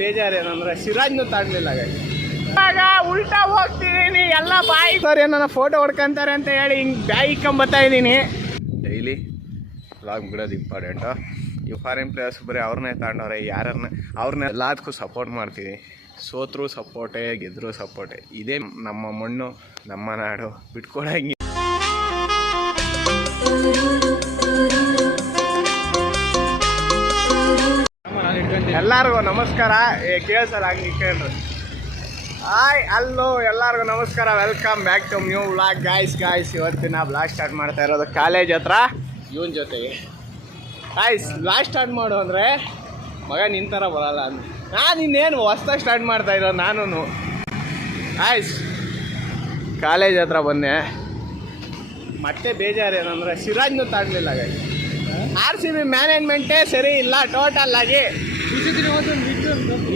ಬೇಜಾರೇನಂದ್ರೆ ಸಿರಾಜ್ನು ತಾಡ್ಲಿಲ್ಲ ಇವಾಗ ಉಲ್ಟಾ ಹೋಗ್ತಿದ್ದೀನಿ ಎಲ್ಲ ಬಾಯಿ ಸರ್ ನನ್ನ ಫೋಟೋ ಹೊಡ್ಕೊಂತಾರೆ ಅಂತ ಹೇಳಿ ಹಿಂಗೆ ಬ್ಯಾಗ್ ಇಕ್ಕೊಂಬತ್ತಾ ಇದ್ದೀನಿ. ಡೈಲಿ ವ್ಲಾಗ್ ಬಿಡೋದು ಇಂಪಾರ್ಟೆಂಟು. ಈ ಫಾರಿನ್ ಪ್ಲೇಯರ್ಸ್ ಬರೀ ಅವ್ರನ್ನೇ ತಗೊಂಡವ್ರೆ, ಅವ್ರನ್ನ ಎಲ್ಲದಕ್ಕೂ ಸಪೋರ್ಟ್ ಮಾಡ್ತೀನಿ. ಸೋತ್ರು ಸಪೋರ್ಟೇ, ಗೆದ್ರು ಸಪೋರ್ಟೇ. ಇದೇ ನಮ್ಮ ಮಣ್ಣು, ನಮ್ಮ ನಾಡು, ಬಿಟ್ಕೊಡಂಗೆ. ಎಲ್ಲರಿಗೂ ನಮಸ್ಕಾರ. ಕೇಳಿಸಲ್ಲ ಹಂಗೆ ಕೇಳ್ರಿ. ಹಾಯ್ ಹಲೋ ಎಲ್ಲರಿಗೂ ನಮಸ್ಕಾರ. Welcome back to new vlog. Guys ಇವತ್ತಿನ ವ್ಲಾಗ್ ಸ್ಟಾರ್ಟ್ ಮಾಡ್ತಾ ಇರೋದು ಕಾಲೇಜ್ ಹತ್ರ ಇವನ್ ಜೊತೆಗೆ. ವ್ಲಾಗ್ ಸ್ಟಾರ್ಟ್ ಮಾಡು ಅಂದರೆ ಮಗ ನಿಂತರ ಬರಲ್ಲ ಅಂತ ನಾನು ಇನ್ನೇನು ಹೊಸ್ದಾಗಿ ಸ್ಟಾರ್ಟ್ ಮಾಡ್ತಾ ಇರೋದು. ನಾನು ಕಾಲೇಜ್ ಹತ್ರ ಬಂದೆ. ಮತ್ತೆ ಬೇಜಾರೇನಂದರೆ ಸಿರಾಜ್ನು ತಾಡ್ಲಿಲ್ಲ. RCB ಮ್ಯಾನೇಜ್ಮೆಂಟೇ ಸರಿ ಇಲ್ಲ ಟೋಟಲ್ ಆಗಿ.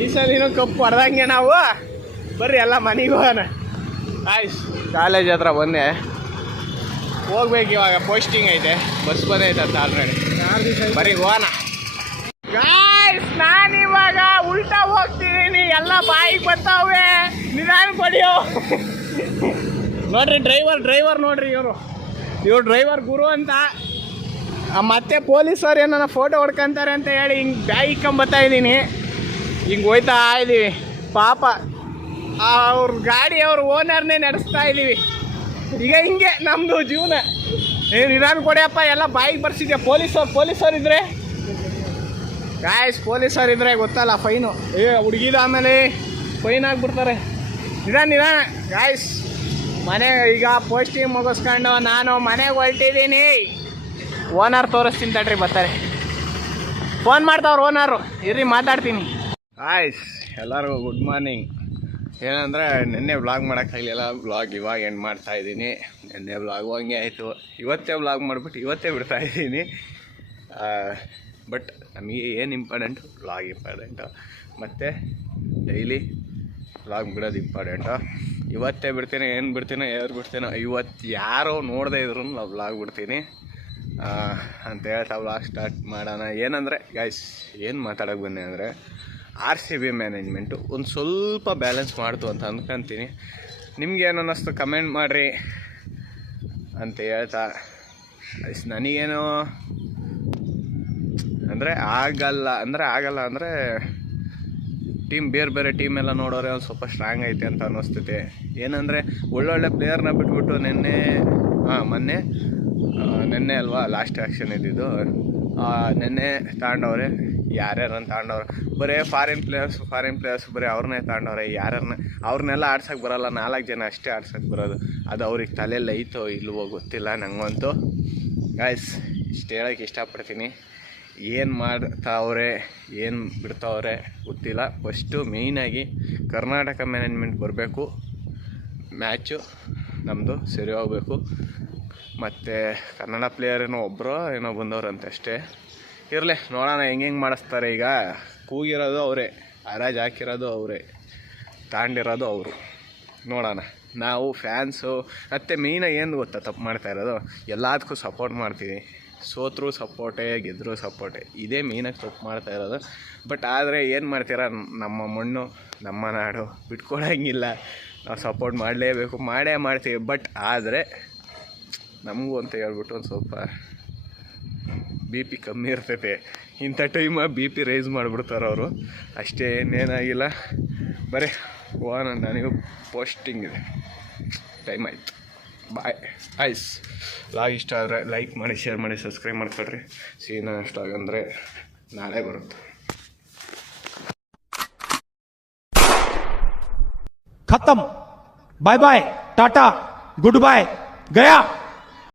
ಈ ಸಲಿನೂ ಕಪ್ಪು ಹೊಡೆದಂಗೆ ನಾವು. ಬರ್ರಿ ಎಲ್ಲ ಮನೆಗೆ ಹೋಗೋಣ. ಕಾಲೇಜ್ ಹತ್ರ ಬಂದೆ, ಹೋಗ್ಬೇಕು. ಇವಾಗ ಪೋಸ್ಟಿಂಗ್ ಐತೆ, ಬಸ್ ಬಂದೈತೆ ಅಂತ ಆಲ್ರೆಡಿ. ಬರೀ ಹೋಗೋಣ. ನಾನಿವಾಗ ಉಲ್ಟಾ ಹೋಗ್ತಿದ್ದೀನಿ, ಎಲ್ಲ ಬಾಯಿಗೆ ಬರ್ತಾವೆ. ನಿಧಾನ ಕೊಡಿಯೋ. ನೋಡ್ರಿ ಡ್ರೈವರ್ ನೋಡ್ರಿ, ಇವ್ರು ಡ್ರೈವರ್ ಗುರು ಅಂತ. ಮತ್ತೆ ಪೊಲೀಸರು ನನ್ನ ಫೋಟೋ ಹೊಡ್ಕೊಂತಾರೆ ಅಂತ ಹೇಳಿ ಹಿಂಗೆ ಬ್ಯಾಗ್ ಇಕ್ಕೊಂಬತ್ತಾ ಇದ್ದೀನಿ. ಹಿಂಗೆ ಹೋಯ್ತಾ ಇದ್ದೀವಿ. ಪಾಪ ಅವ್ರ ಗಾಡಿ ಅವ್ರ ಓನರ್ನೇ ನಡೆಸ್ತಾ ಇದ್ದೀವಿ. ಈಗ ಹಿಂಗೆ ನಮ್ಮದು ಜೀವನ. ನಿಧಾನ ಕೊಡಿಯಪ್ಪ, ಎಲ್ಲ ಬಾಯಿಗೆ ಬರ್ಸಿದ್ಯಾ. ಪೊಲೀಸರು ಇದ್ರೆ ಪೊಲೀಸರು ಇದ್ರೆ ಗೊತ್ತಲ್ಲ ಫೈನು. ಹುಡುಗಿದ ಆಮೇಲೆ ಫೈನ್ ಆಗಿಬಿಡ್ತಾರೆ. ನಿಧಾನ ಮನೆ ಈಗ ಪೋಸ್ಟಿಂಗ್ ಮುಗಿಸ್ಕೊಂಡು ನಾನು ಮನೆಗೆ ಹೊರಟಿದ್ದೀನಿ. ಓನರ್ ತೋರಿಸ್ತೀನಿ ತಡ್ರಿ, ಬರ್ತಾರೆ. ಫೋನ್ ಮಾಡ್ತಾವ್ರು ಓನರು, ಇರ್ರಿ ಮಾತಾಡ್ತೀನಿ. ಎಲ್ಲರಿಗೂ ಗುಡ್ ಮಾರ್ನಿಂಗ್. ಏನಂದರೆ ನಿನ್ನೆ ವ್ಲಾಗ್ ಮಾಡೋಕ್ಕಾಗಲಿಲ್ಲ. ವ್ಲಾಗ್ ಇವಾಗ ಎಂಡ್ ಮಾಡ್ತಾಯಿದ್ದೀನಿ. ನಿನ್ನೆ ವ್ಲಾಗು ಹಂಗೆ ಆಯಿತು. ಇವತ್ತೇ ವ್ಲಾಗ್ ಮಾಡಿಬಿಟ್ಟು ಇವತ್ತೇ ಬಿಡ್ತಾಯಿದ್ದೀನಿ. ಬಟ್ ನಮಗೆ ಏನು ಇಂಪಾರ್ಟೆಂಟು, ವ್ಲಾಗ್ ಇಂಪಾರ್ಟೆಂಟು. ಮತ್ತು ಡೈಲಿ ವ್ಲಾಗ್ ಬಿಡೋದು ಇಂಪಾರ್ಟೆಂಟು. ಇವತ್ತೇ ಬಿಡ್ತೀನಿ, ಏನು ಬಿಡ್ತೀನೋ ಇವತ್ತು ಯಾರೋ ನೋಡದೇ ಇದ್ರು ನಾವು ವ್ಲಾಗ್ ಬಿಡ್ತೀನಿ ಅಂತ ಹೇಳ್ತಾ ವ್ಲಾಗ್ ಸ್ಟಾರ್ಟ್ ಮಾಡೋಣ. ಏನಂದರೆ ಏನು ಮಾತಾಡೋಕೆ ಬನ್ನಿ ಅಂದರೆ RCB ಮ್ಯಾನೇಜ್ಮೆಂಟು ಒಂದು ಸ್ವಲ್ಪ ಬ್ಯಾಲೆನ್ಸ್ ಮಾಡ್ತು ಅಂತ ಅಂದ್ಕೊತೀನಿ. ನಿಮ್ಗೆ ಏನು ಅನ್ನಿಸ್ತು ಕಮೆಂಟ್ ಮಾಡಿರಿ ಅಂತ ಹೇಳ್ತಾ. ನನಗೇನು ಆಗಲ್ಲ ಅಂದರೆ ಟೀಮ್ ಬೇರೆ ಟೀಮೆಲ್ಲ ನೋಡೋರೆ ಒಂದು ಸ್ವಲ್ಪ ಸ್ಟ್ರಾಂಗ್ ಐತೆ ಅಂತ ಅನ್ನಿಸ್ತೈತೆ. ಏನಂದರೆ ಒಳ್ಳೊಳ್ಳೆ ಪ್ಲೇಯರ್ನ ಬಿಟ್ಬಿಟ್ಟು ನೆನ್ನೆ ಅಲ್ವಾ ಲಾಸ್ಟ್ ಆ್ಯಕ್ಷನ್ ಇದ್ದಿದ್ದು. ನೆನ್ನೆ ತಗೊಂಡವ್ರೆ, ಯಾರ್ಯಾರನ್ನು ತಗೊಂಡವ್ರೆ. ಬರೀ ಫಾರಿನ್ ಪ್ಲೇಯರ್ಸ್ ಬರೀ ಅವ್ರನ್ನೇ ತಗೊಂಡವ್ರೆ. ಅವ್ರನ್ನೆಲ್ಲ ಆಡ್ಸೋಕ್ಕೆ ಬರೋಲ್ಲ. 4 ಜನ ಅಷ್ಟೇ ಆಡ್ಸೋಕ್ಕೆ ಬರೋದು. ಅದು ಅವ್ರಿಗೆ ತಲೆಯಲ್ಲಿ ಐತೋ ಇಲ್ವೋ ಗೊತ್ತಿಲ್ಲ ನನಗಂತೂ. ಇಷ್ಟು ಹೇಳೋಕ್ಕೆ ಇಷ್ಟಪಡ್ತೀನಿ. ಏನು ಮಾಡ್ತಾವ್ರೆ, ಏನು ಬಿಡ್ತಾವ್ರೆ ಗೊತ್ತಿಲ್ಲ. ಫಸ್ಟು ಮೇಯ್ನಾಗಿ ಕರ್ನಾಟಕ ಮ್ಯಾನೇಜ್ಮೆಂಟ್ ಬರಬೇಕು. ಮ್ಯಾಚು ನಮ್ಮದು ಸರಿ ಹೋಗಬೇಕು. ಮತ್ತು ಕನ್ನಡ ಪ್ಲೇಯರ್ ಒಬ್ಬರು ಬಂದವ್ರಂತೆ ಅಷ್ಟೇ. ಇರಲಿ, ನೋಡೋಣ ಹೆಂಗೆ ಮಾಡಿಸ್ತಾರೆ. ಈಗ ಕೂಗಿರೋದು ಅವರೇ, ಹರಾಜು ಹಾಕಿರೋದು ಅವರೇ, ತಾಂಡಿರೋದು ಅವರು. ನೋಡೋಣ. ನಾವು ಫ್ಯಾನ್ಸು ಮತ್ತು ಮೇಯ್ನಾಗಿ ಏನು ಗೊತ್ತಾ ತಪ್ಪು ಮಾಡ್ತಾ ಇರೋದು, ಎಲ್ಲದಕ್ಕೂ ಸಪೋರ್ಟ್ ಮಾಡ್ತೀವಿ. ಸೋತ್ರು ಸಪೋರ್ಟೇ, ಗೆದ್ದರು ಸಪೋರ್ಟೇ. ಇದೇ ಮೇಯ್ನಾಗಿ ತಪ್ಪು ಮಾಡ್ತಾ ಇರೋದು. ಬಟ್ ಆದರೆ ಏನು ಮಾಡ್ತೀರಾ, ನಮ್ಮ ಮಣ್ಣು, ನಮ್ಮ ನಾಡು, ಬಿಟ್ಕೊಡಂಗಿಲ್ಲ. ನಾವು ಸಪೋರ್ಟ್ ಮಾಡಲೇಬೇಕು, ಮಾಡೇ ಮಾಡ್ತೀವಿ. ಬಟ್ ಆದರೆ ನಮಗೂ ಅಂತ ಹೇಳ್ಬಿಟ್ಟು ಒಂದು ಸ್ವಲ್ಪ BP ಕಮ್ಮಿ ಇರ್ತೈತೆ. ಇಂಥ ಟೈಮ BP ರೈಸ್ ಮಾಡಿಬಿಡ್ತಾರೆ ಅವರು. ಅಷ್ಟೇ, ಇನ್ನೇನಾಗಿಲ್ಲ. ಬರೀ ಹೋಗೋಣ. ನನಗೂ ಪೋಸ್ಟಿಂಗ್ ಇದೆ, ಟೈಮ್ ಆಯಿತು. ಬಾಯ್. ವ್ಲಾಗ್ ಇಷ್ಟ ಆದರೆ ಲೈಕ್ ಮಾಡಿ, ಶೇರ್ ಮಾಡಿ, ಸಬ್ಸ್ಕ್ರೈಬ್ ಮಾಡ್ಕೊಳ್ರಿ. ಸೀನಾ ವ್ಲಾಗ್ ಅಂದರೆ ನಾಳೆ ಬರುತ್ತೆ. ಖತಮ್. ಬಾಯ್ ಬಾಯ್, ಟಾಟಾ, ಗುಡ್ ಬಾಯ್, ಗಯಾ.